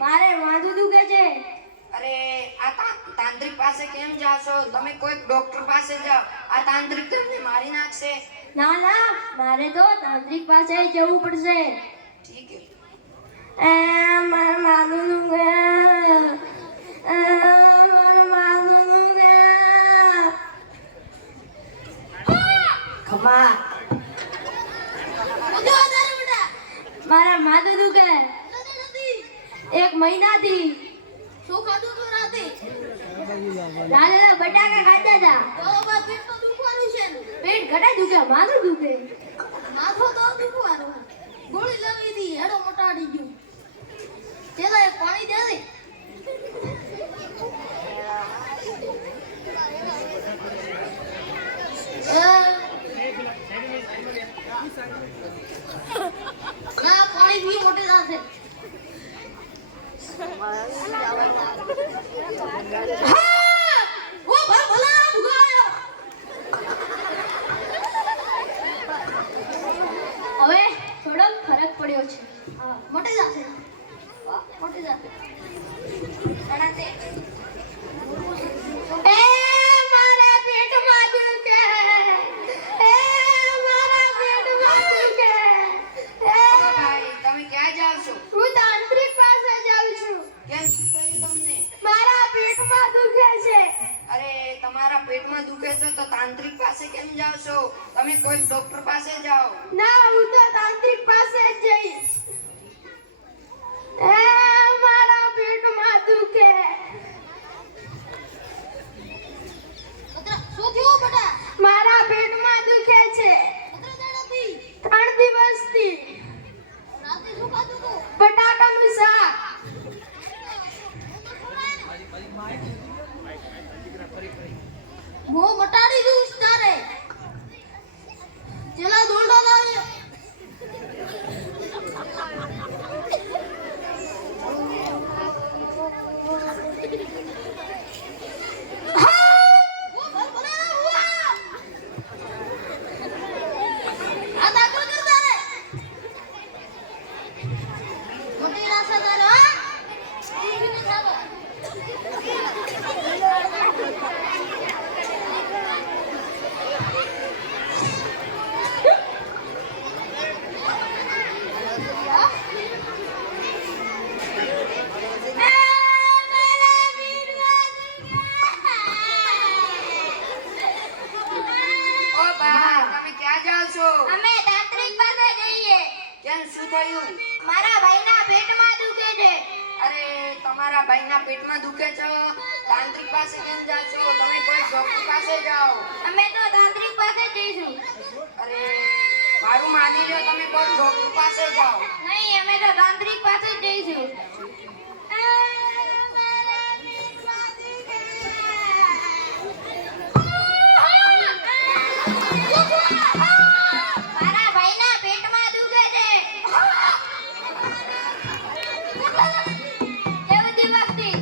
મારે માથું દુખે છે. અરે આ તાંત્રિક પાસે કેમ જાશો? તમે કોઈ ડોક્ટર પાસે જાઓ. આ તાંત્રિક તમને મારી નાખશે. ના ના, મારે તો તાંત્રિક પાસે જવું પડશે. ઠીક છે. મારે માથું દુખે. મારે માથું દુખે. ખમા મારા માથું દુખે એક મહિનાથી. શું ખાધું તું રાતે? રાતે બટાકા ખાતા હતા. તો પેટમાં દુખવાનું છે ને? પેટ ઘટા દુખે, માથું દુખે. માથું તો દુખવાનું. ગોળી લઈ લીધી, હેડો મટાડી ગયું. પેલા એક પાણી દે દે. ના પાણી પી મોટે થશે. ઓ ભાઈ ભલા ભુગાયો. હવે થોડો ફરક પડ્યો છે. હા મોટે થશે. મોટે થશે. કણાતે એ મારા પેટમાં દુખે. એ મારા પેટમાં દુખે. ઓ ભાઈ તમે ક્યાં જાવ છો? હું તાંત્રિક પાસે જાઉં છું. કેમ શું થયું તમને? મારા પેટમાં દુખે છે. અરે તમારા પેટમાં દુખે છે તો તાંત્રિક પાસે કેમ જાવ છો? તમે કોઈ ડોક્ટર પાસે જાઓ. ના, હું તો તાંત્રિક પાસે જ જઈશ. એ મારા પેટમાં દુખે. શું થયું બેટા? મારા પેટમાં દુખે છે. કેટલા દાડાથી? 3 દિવસથી. રાતે શું ખાધું તું? બટાકાનું શાક. હું મટાડી દઉં તારે. ચલા દોરડા લાવે. આ દાખલ કર તારે. મોટી રાસા તારે હા? ટીવીને ખાવો. ઓ ભાઈ તમે ક્યાં જાવ છો? અમે તાંત્રિક પાસે જઈએ. કેમ શું થયું? મારા ભાઈના પેટમાં દુખે છે. અરે તમારા ભાઈના પેટમાં દુખે છે. તાંત્રિક પાસે કેમ જાવ છો? તમે કોઈ ડોક્ટર પાસે જાઓ. અમે તો તાંત્રિક પાસે જ જઈશું. અરે મારું માની લો, તમે કોઈ ડોક્ટર પાસે જાઓ. નહીં, અમે તો તાંત્રિક પાસે જ જઈશું. મારા ભાઈના પેટમાં દુખે છે. કેવું દિવસથી?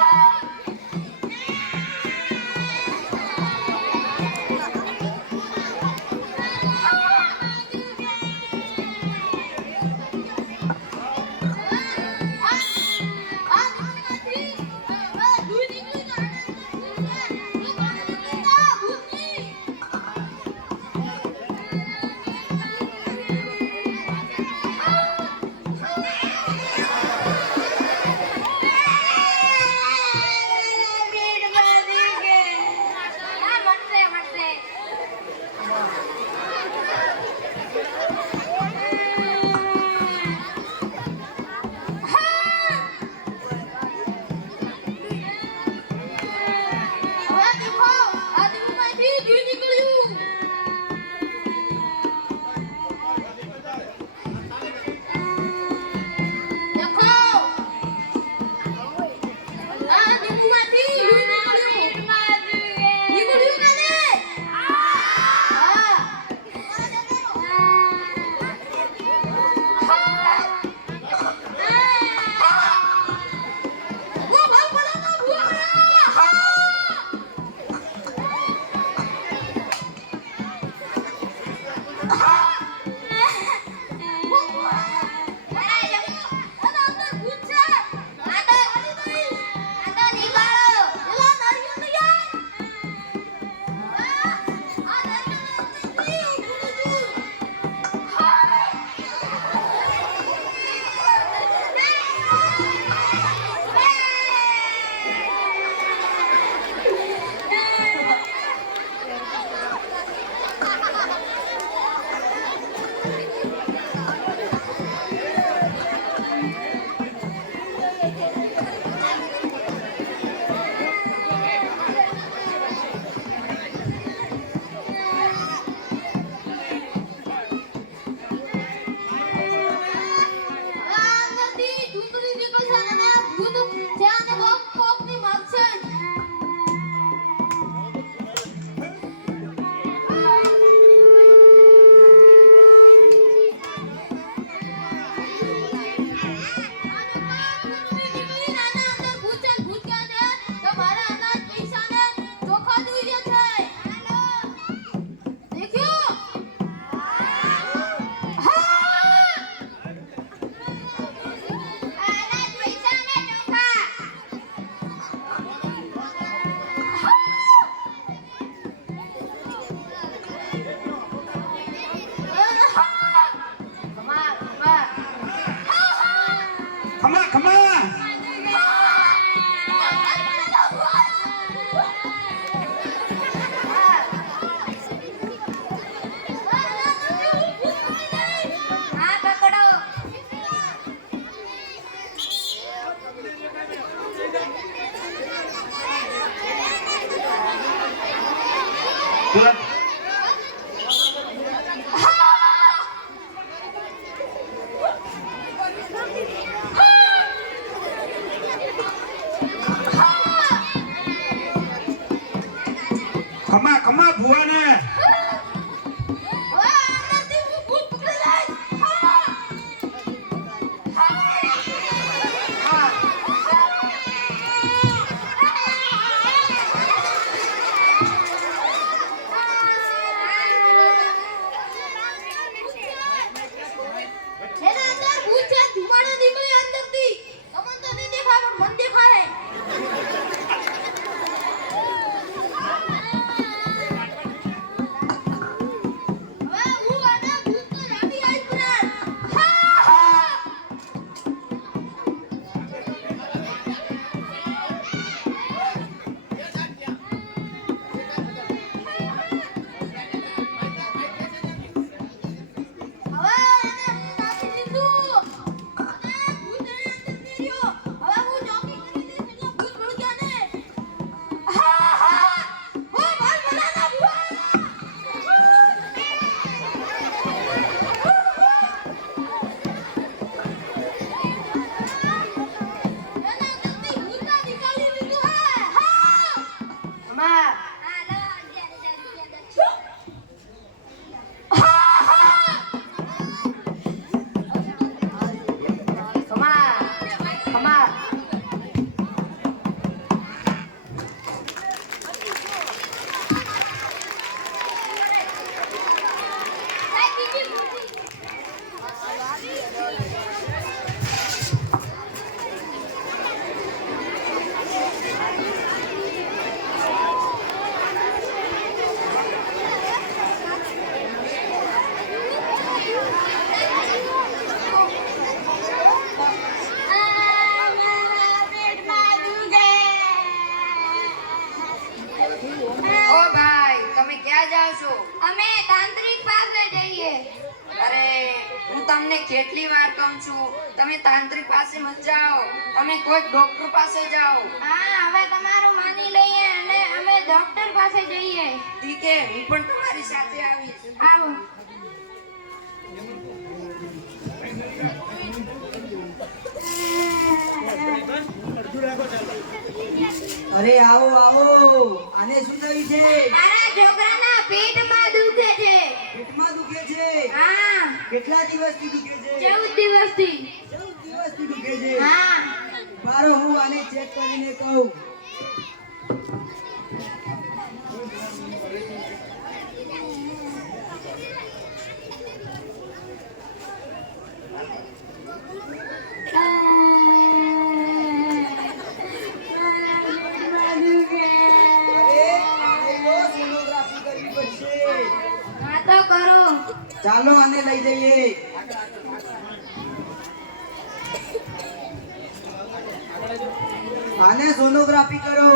આ પેલા ખમા ખમા ભુવાને હવે આનાથી હું ભૂત પકડી લઈશ. એના અંદર ભૂત છે, ધુમાડો નીકળી અંદરથી. તમને તો નહીં દેખાય પણ મને દેખાય. હવે હું આના ભૂતનો રાણી આવીશ પ્રાણ. હવે એને નાખી દીધું. અને ભૂત એની અંદર મેર્યો. હવે હું જોકી કરી દઈશ એટલે ભૂત ભડક્યા ને. ઓ ભાઈ બનાના ભૂત. એના અંદરથી ભૂતના નીકાળી લીધું હે. ખમા ખમા ખમા ઓ ભાઈ તમે ક્યાં જાઓ છો? અમે તાંત્રિક પાસે જઈએ. અરે હું તમને કેટલી વાર કહું છું તમે તાંત્રિક પાસે મત જાઓ, તમે કોઈ ડોક્ટર પાસે જાઓ. હા, હવે તમારું માની લઈએ અને અમે ડોક્ટર પાસે જઈએ. ઠીક હે, હું પણ તમારી સાથે આવીશ. આવો. અરે આવો આવો આને શું થયું છે? મારા છોકરાના પેટમાં દુખે છે. પેટમાં દુખે છે? હા, કેટલા દિવસથી દુખે છે? 14 દિવસથી. 14 દિવસથી દુખે છે. હા. મારો હું આને ચેક કરીને કહું. અરે આને તો સોનોગ્રાફી કરવી પડશે. હા તો કરો. ચાલો આને લઈ જઈએ. આને સોનોગ્રાફી કરો.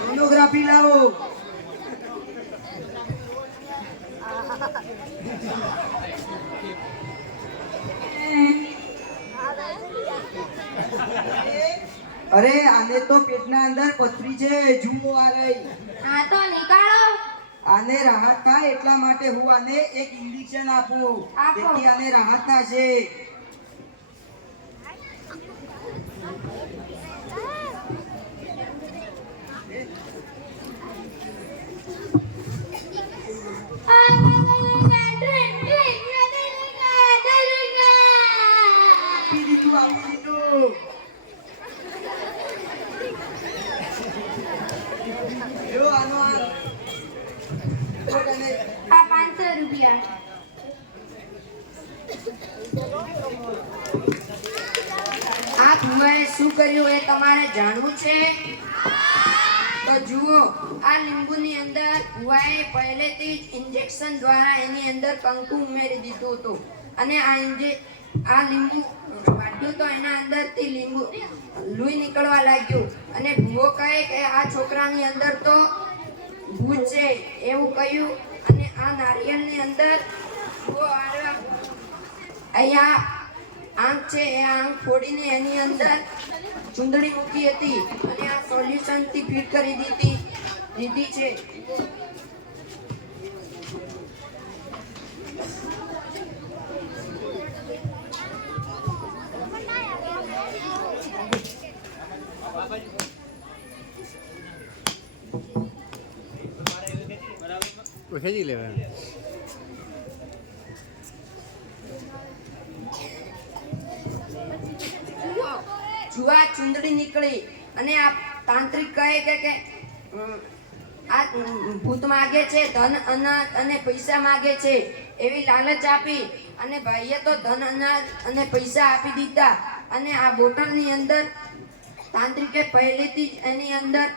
સોનોગ્રાફી લાવો. અરે આને તો પેટના અંદર પથરી છે, જુઓ આ રહી. હા તો નીકાળો. આને રાહત થાય એટલા માટે હું આને એક ઇન્જેક્શન આપું, આપો. જેથી આને રાહત થશે. આપી દીધું, આપી દીધું. જો આનો આ કોટ અને આ 500 રૂપિયા. આ ભુવાએ શું કર્યું એ તમારે જાણવું છે? તો જુઓ, આ લીંબુની અંદર ભુવાએ પહેલેથી જ ઇન્જેક્શન દ્વારા એની અંદર કંકુ ઉમેરી દીધું હતું અને આ લીંબુ વાટ્યું તો એના અંદરથી લોહી નીકળવા લાગ્યું અને ભુવો કહે કે આ છોકરાની અંદર તો ભૂત છે એવું કહ્યું અને આ નારિયેળની અંદર ભુવો આવ્યા અહીંયા આંખ છે એ આંખ ફોડીને એની અંદર ચૂંદડી મૂકી હતી અને આ સોલ્યુશન થી ફિટ કરી દીધી છે. ખેંચી લેવાનું. જુઓ આ ચૂંદડી નીકળી અને આ તાંત્રિક કહે કે આ ભૂત માગે છે ધન અનાજ અને પૈસા માગે છે એવી લાલચ આપી અને ભાઈએ તો ધન અનાજ અને પૈસા આપી દીધા. અને આ બોટલની અંદર તાંત્રિકે પહેલેથી જ એની અંદર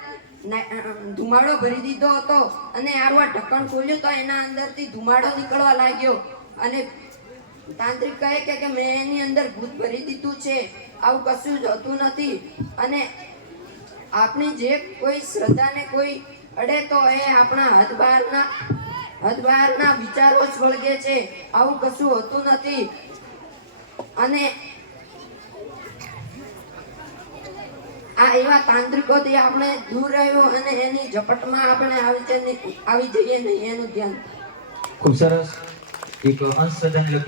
ધુમાડો ભરી દીધો હતો અને આરું આ ઢક્કણ ખોલ્યું તો એના અંદરથી ધુમાડો નીકળવા લાગ્યો અને તાંત્રિક કહે કે મેં એની અંદર ભૂત ભરી દીધું છે, આવું કશું જ હોતું નથી. અને આપણી જે કોઈ શ્રદ્ધાને કોઈ અડે તો એ આપણા હદ બહારના વિચારો જ વળગે છે, આવું કશું હોતું નથી. અને આ એવા તાંત્રિકોથી આપણે દૂર રહ્યું અને એની ઝપટમાં આપણે આવી જઈએ નહીં, એનું ધ્યાન. ખૂબ સરસ એક અંશસદન